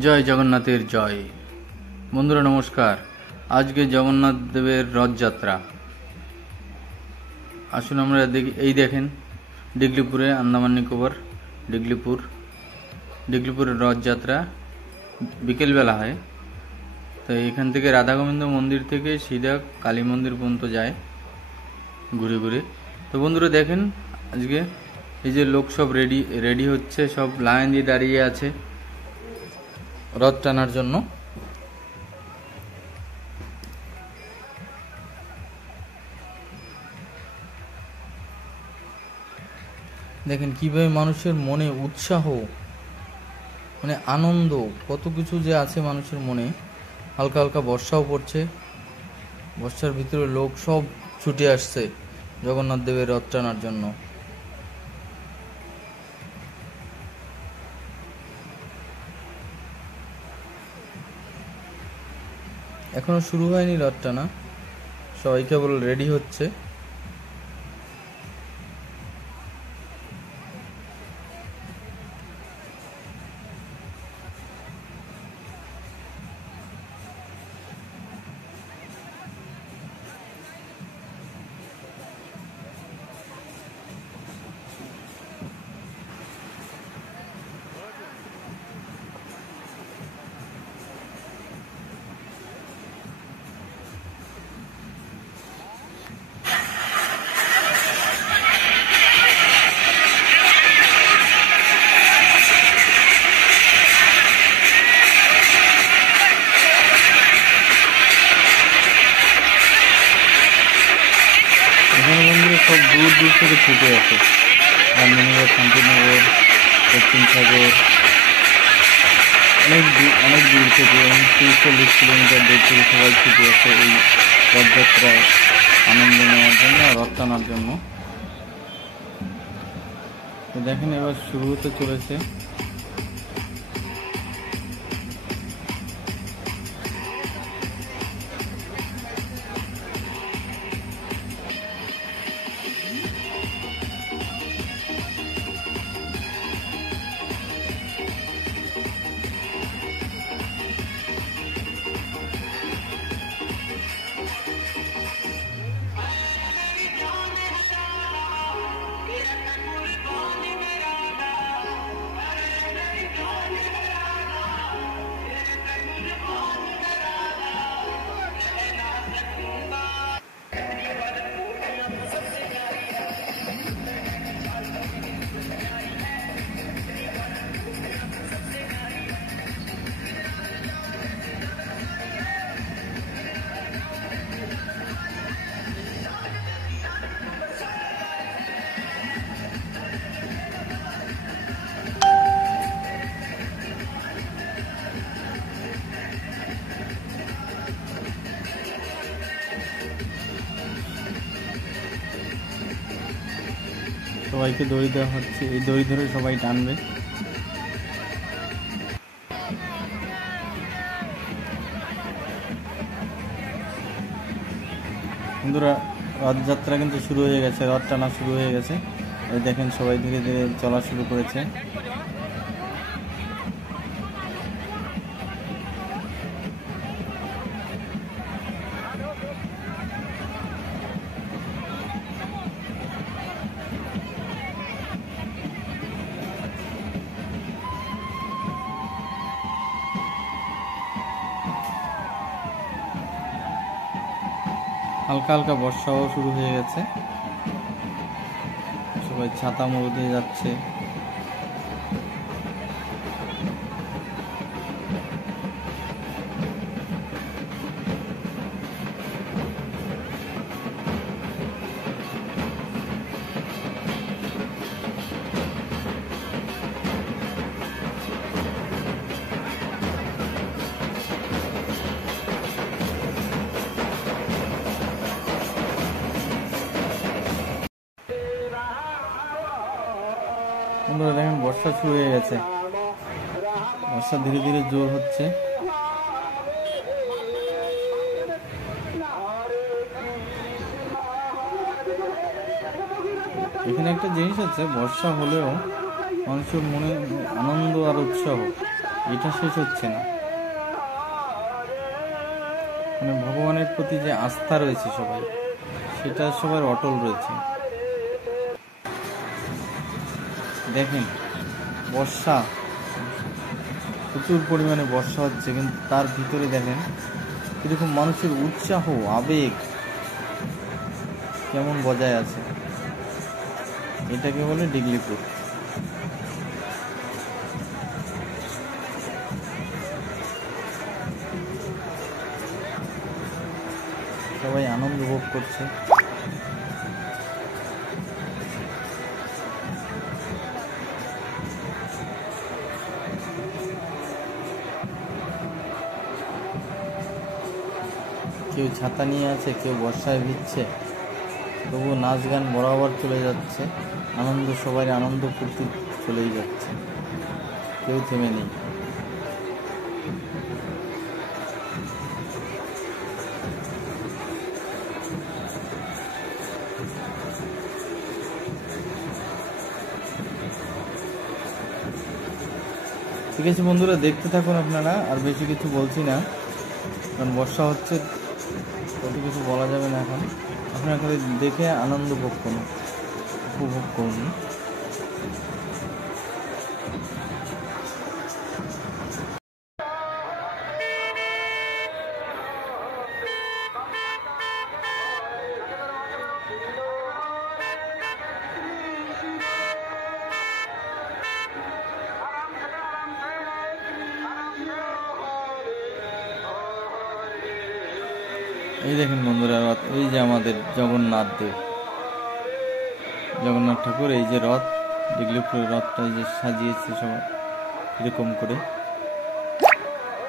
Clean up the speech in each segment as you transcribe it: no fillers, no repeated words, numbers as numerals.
জয় জগন্নাথের জয়। বন্ধুরা নমস্কার। আজকে জগন্নাথ দেবের রথযাত্রা। আসুন আমরা এই দেখেন ডিগলিপুরে, আন্দামান নিকোবর ডিগলিপুরের রথযাত্রা বিকেলবেলা হয়। তো এখান থেকে রাধা গোবিন্দ মন্দির থেকে সিধা কালী মন্দির পর্যন্ত যায় ঘুরে ঘুরে। তো বন্ধুরা দেখেন আজকে এই যে লোক সব রেডি হচ্ছে, সব লাইন দিয়ে দাঁড়িয়ে আছে রথ টানার জন্য। দেখেন কিভাবে মানুষের মনে উৎসাহ, মানে আনন্দ, কত কিছু যে আছে মানুষের মনে। হালকা হালকা বর্ষাও পড়ছে, বর্ষার ভিতরে লোক সব ছুটে আসছে জগন্নাথ দেবের রথ টানার জন্য। এখনো শুরু হয়নি রথ টানা, সবাই কেবল রেডি হচ্ছে। এখানে বন্ধুরা সব দূর দূর থেকে ছুটে আসে, রামনগর, শান্তিনগর, দক্ষিণ সাগর, অনেক দূর থেকে, 30-40 কিলোমিটার দূর থেকে সবাই ছুটে আসে এই রথযাত্রায় আনন্দ নেওয়ার জন্য, রথ টানার জন্য। তো দেখেন এবার শুরু হতে চলেছে। সবাইকে দড়ি দেওয়া হচ্ছে, এই দড়ি ধরে সবাই টানবে। বন্ধুরা রথযাত্রা কিন্তু শুরু হয়ে গেছে, রথ টানা শুরু হয়ে গেছে। এই দেখেন সবাই ধীরে ধীরে চলা শুরু করেছে। হালকা হালকা বর্ষাও শুরু হয়ে গেছে, সবাই ছাতা মোড় দিয়ে যাচ্ছে। বন্ধুরা দেখেন বর্ষা শুরু হয়ে গেছে, বর্ষা ধীরে ধীরে জোর হচ্ছে। এখানে একটা জিনিস আছে, বর্ষা হলেও মানুষের মনে আনন্দ আর উৎসাহ এটা শেষ হচ্ছে না। মানে ভগবানের প্রতি যে আস্থা রয়েছে সবাই, সেটা সবার অটল রয়েছে। দেখেন বর্ষা, প্রচুর পরিমাণে বর্ষা হচ্ছে, কিন্তু তার ভিতরে দেখেন এরকম মানুষের উৎসাহ, আবেগ কেমন বজায় আছে। এটাকে বলে ডিগলিপুর। সবাই আনন্দ ভোগ করছে। কেউ ছাতা নিয়ে আছে, কেউ বর্ষায় ভিজছে, তবুও নাচ গান বরাবর চলে যাচ্ছে। আনন্দ, সবাই আনন্দ ফুর্তি চলেই যাচ্ছে, কেউ থেমে নেই। ঠিক আছে বন্ধুরা, দেখতে থাকুন আপনারা। আর বেশি কিছু বলছি না, কারণ বর্ষা হচ্ছে, কত কিছু বলা যাবে না এখন। আপনারা খালি দেখে আনন্দ ভোগ করুন, উপভোগ করুন। এই দেখেন বন্ধুরা, রথ, এই যে আমাদের জগন্নাথ দেব, জগন্নাথ ঠাকুর, এই যে রথ, ডিগলিপুরের রথটা এই যে সাজিয়েছে সবাই এরকম করে,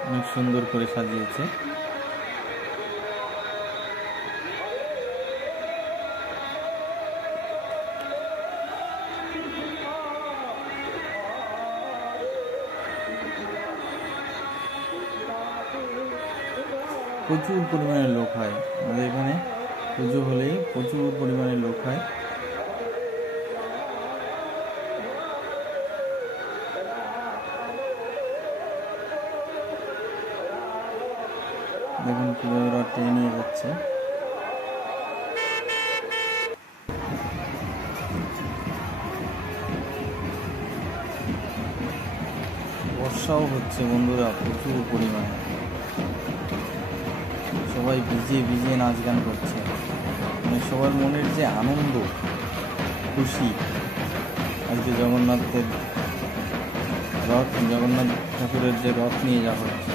অনেক সুন্দর করে সাজিয়েছে। প্রচুর পরিমাণে লোক হয় আমাদের এখানে, পুজো হলেই প্রচুর পরিমাণে লোক হয়। দেখুন কীভাবে রথ টেনে নিয়ে যাচ্ছে। বর্ষাও হচ্ছে বন্ধুরা প্রচুর পরিমাণে, সবাই ভিজিয়ে ভিজিয়ে নাচ গান করছে। মানে সবার মনের যে আনন্দ, খুশি। আজকে জগন্নাথের রথ, জগন্নাথ ঠাকুরের যে রথ নিয়ে যাওয়া হচ্ছে,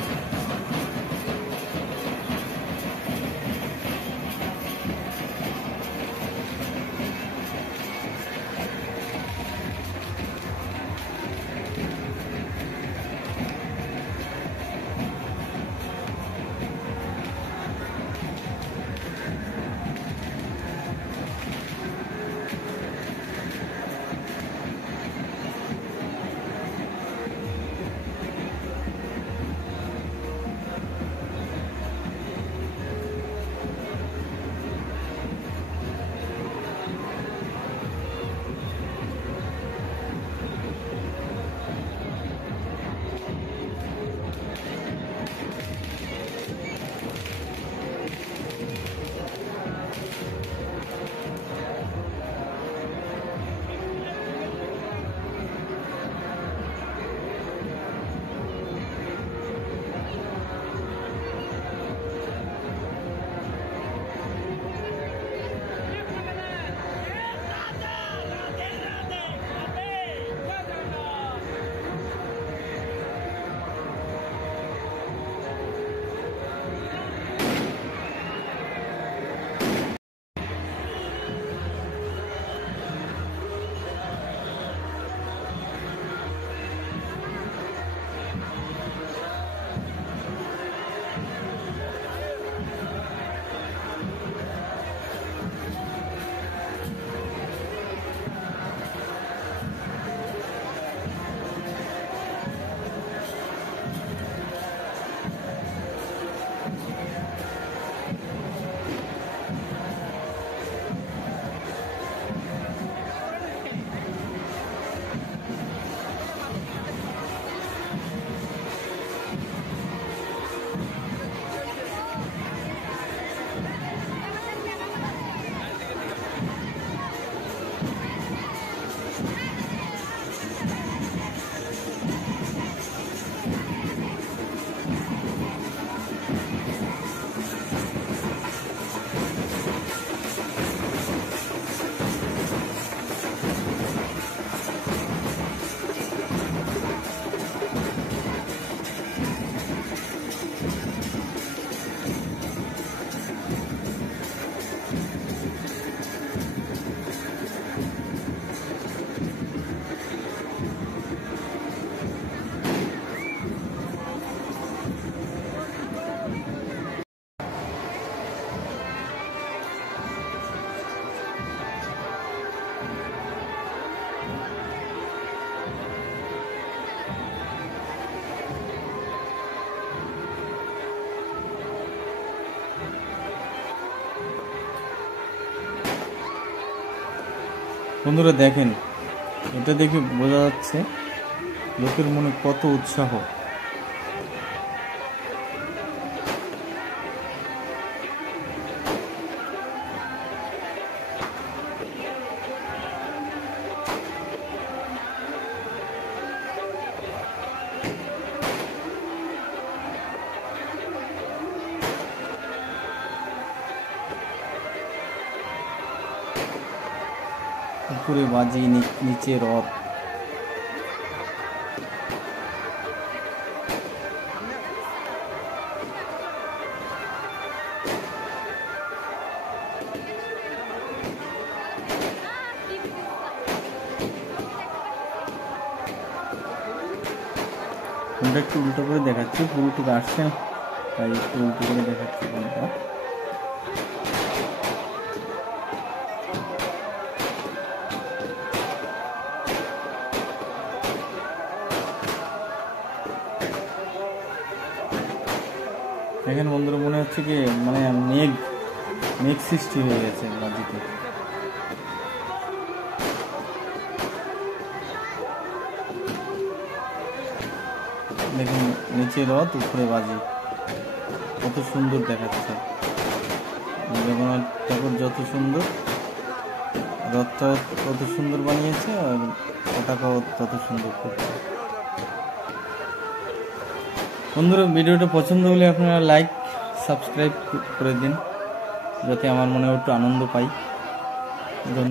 বন্ধুরা দেখেন, এটা দেখে বোঝা যাচ্ছে লোকের মনে কত উৎসাহ। উপরে বাজি, নিচে রথ। ফোনটা একটু উল্টো করে দেখাচ্ছি, পুরোটুকু আসছে তাই একটু উল্টো করে দেখাচ্ছি ফোনটা। দেখেন বন্ধুরা, মনে হচ্ছে কি মানে মেঘ সৃষ্টি হয়ে গেছে বাজিতে। দেখুন, নিচে রথ, উপরে বাজি, কত সুন্দর দেখাচ্ছে। জগন্নাথ ঠাকুর যত সুন্দর, রথটাও তত সুন্দর বানিয়েছে, আর পতাকাও তত সুন্দর করছে। বন্ধুরা, ভিডিওটা পছন্দ হলে আপনারা লাইক সাবস্ক্রাইব করে দিন, যাতে আমার মনে একটু আনন্দ পাই। ধন্যবাদ।